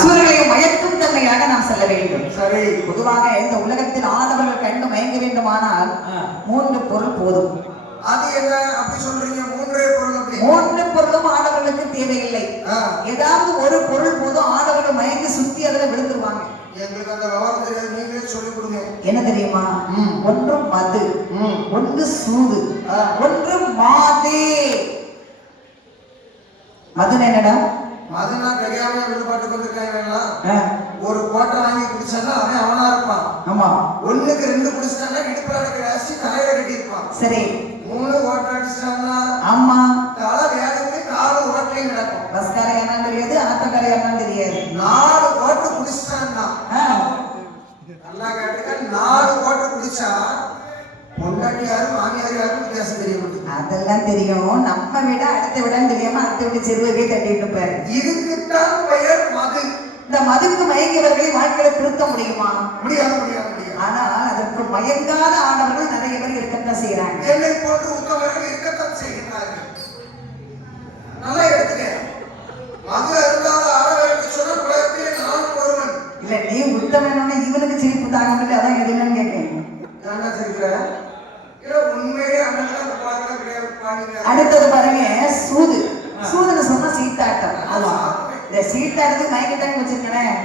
அசுரர்களையும் மயக்கும் தன்மையாக நாம் செல்ல வேண்டும். சரி, பொதுவாக இந்த உலகத்தில் ஆடவர்கள் கண்டு மயங்க வேண்டுமானால் 3 பொருள் போதும். அது என்ன அப்படி சொல்றீங்க? 3 பொருள் அப்படி? 3 பொருளும் ஆடவர்களுக்கு தேவையில்லை. ஏதாவது ஒரு பொருள் போதும், ஆடவர்கள் மயங்கி சுத்தி அதுல விழுந்துருவாங்க. எங்களுக்கு அந்த விவரம் தெரியாது, நீங்களே சொல்லிக் கொடுங்க. என்ன தெரியுமா? ஒன்று மது, ஒன்று சூது, ஒன்று மாதே. மதுன்னு என்னடா? மதுனா தெரியாம விழுப்பாட்டுக்கு வந்திருக்காங்க. வேணாம், ஒரு கோட்டை வாங்கி குடிச்சானா அவன் அவனா இருப்பான். ஆமா, 1க்கு 2 குடிச்சிட்டானா இடுப்புல இருக்கிற அரிசி தலையில கட்டி இருப்பான். சரி, 3 கோட்டை அடிச்சிட்டானா ஆமா தலை வேலைக்கு 4 ஓட்டையும் நடக்கும். பஸ்கார என்ன தெரியாது, ஆட்டக்கார என்ன தெரியாது. 4 கோட்டை குடிச்சிட்டான்னா நல்லா கேட்டுக்க, 4 கோட்டை குடிச்சா பொண்டாட்டி யாரும் மாமியார் யாரும் வித்தியாசம் தெரிய முடியும். அதெல்லாம் தெரியும், நம்ம விட அடுத்த விட தெரியாம அடுத்த விட சிறுவகை தட்டிட்டு இருப்பாரு. இதுக்குத்தான் பெயர் மது. இந்த மதுக்கு மயங்கியவர்களை வாழ்க்கையில திருத்த முடியுமா? முடியாது, முடியாது, முடியாது. ஆனால் அதற்கு மயங்காத ஆடவர்கள் நிறைய பேர் இருக்கத்தான் செய்யறாங்க. என்னை போன்று உத்தவர்கள் இருக்கத்தான் செய்கிறார்கள். நல்லா எடுத்துக்க, மது அருந்தாத ஆடவர்கள் சொன்ன உலகத்திலே நானும் ஒருவன். இல்ல, நீ உத்தமனோட இவனுக்கு சிரிப்பு தாங்க முடியல, அதான் எதுன்னு கேட்கிறேன். நான் தான் சிரிக்கிறேன். உண்மையே அந்த பாடல கிடையாது. அடுத்தது பாருங்க, சூது. சூதுன்னு சொன்னா சீட்டாட்டம். இந்த சீட்டாட்டத்துக்கு மயக்கட்டாங்க வச்சிருக்கேன்.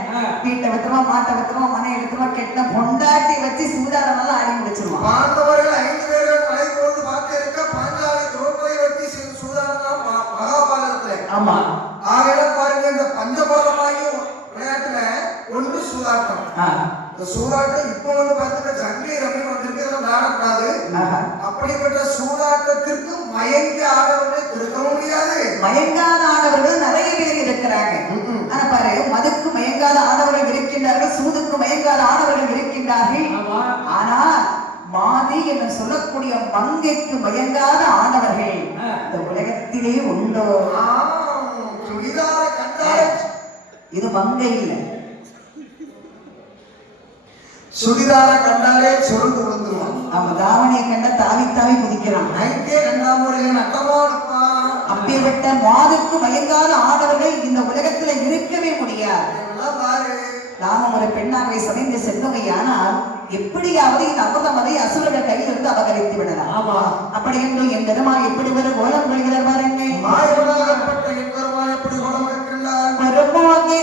வீட்டை வித்துருவா, மாட்டை வித்துருவா, மனை எடுத்துருவா, கெட்ட பொண்டாட்டி வச்சு சூதாடனால ஆடி முடிச்சிருவான். பாண்டவர்கள் 5 பேரும் மலை போது பார்த்து இருக்க பாஞ்சாலை திரௌபதியை வச்சு சூதாடலாம் மகாபாரதத்துல. ஆமா, ஆகையில பாருங்க, இந்த பஞ்சபாலமாகி விளையாட்டுல ஒன்று சூதாட்டம். இந்த சூதாட்டம் இப்ப வந்து பார்த்துக்க சங்கி ரம்மி வந்திருக்கு, நாடக்கூடாது. அப்படிப்பட்ட சூதாட்டத்திற்கு மயங்கி ஆடவர்களை திருக்க முடியாது. மயங்காத ஆடவர்கள் நிறைய பேர் இருக்கிறாங்க. ஆனா பாரு, மதுக்கு மயங்காத ஆடவர்கள் இருக்கின்றார்கள், சூதுக்கு மயங்காத ஆடவர்கள் இருக்கின்றார்கள். ஆனா மாதி என்று சொல்லக்கூடிய மங்கைக்கு மயங்காத ஆடவர்கள் இந்த உலகத்திலே உண்டோ? இது மங்கை இல்லை, சுடிதார கண்டாலே சுருண்டு விழுந்துருவான். நம்ம தாவணியை கண்ட தாவி தாவி குதிக்கிறான். நைட்டே கண்டாமுறையில் நட்டமா இருப்பான். அப்பேற்பட்ட மாதுக்கு மயங்காத ஆடவர்கள் இந்த உலகத்துல இருக்கவே முடியாது. நாம ஒரு பெண்ணாகவே சமைந்து சென்றவையானால் எப்படியாவது இந்த அமிர்தமதை அசுரர்கள் கையில் இருந்து அபகரித்து விடலாம். ஆமா, அப்படி என்று என் பெருமாள் எப்படி ஒரு கோலம் கொள்கிறார் பாருங்க. மாயவனாகப்பட்ட என் பெருமாள் எப்படி கோலம் இருக்கின்றார்? பெருமாகி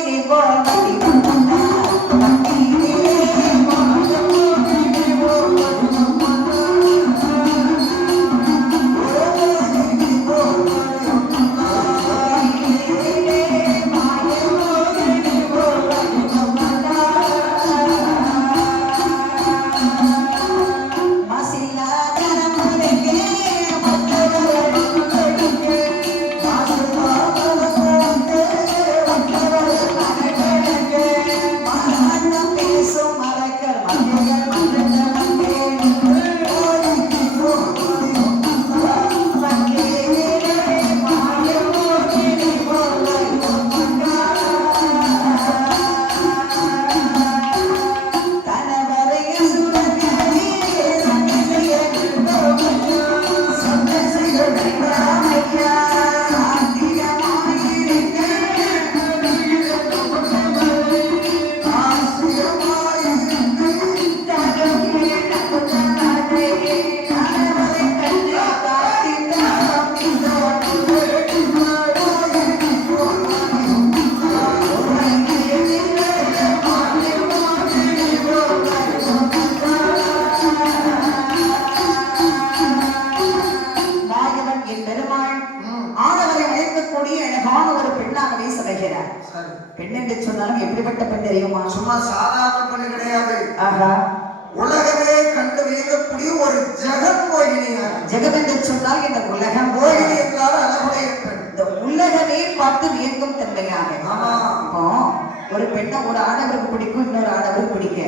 பெண் என்று சொன்னாலும் எப்படிப்பட்ட பெண் தெரியுமா? சும்மா சாதாரண பெண் கிடையாது. உலகமே கண்டு வியக்கக்கூடிய ஒரு ஜெகன் மோகினி. ஜெகம் என்று சொன்னால் இந்த உலகம், மோகினி என்றால் அழகுடைய பெண். இந்த உலகமே பார்த்து வியக்கும் தன்மையாக. இப்போ ஒரு பெண்ணை ஒரு ஆடவருக்கு பிடிக்கும், இன்னொரு ஆடவருக்கு பிடிக்க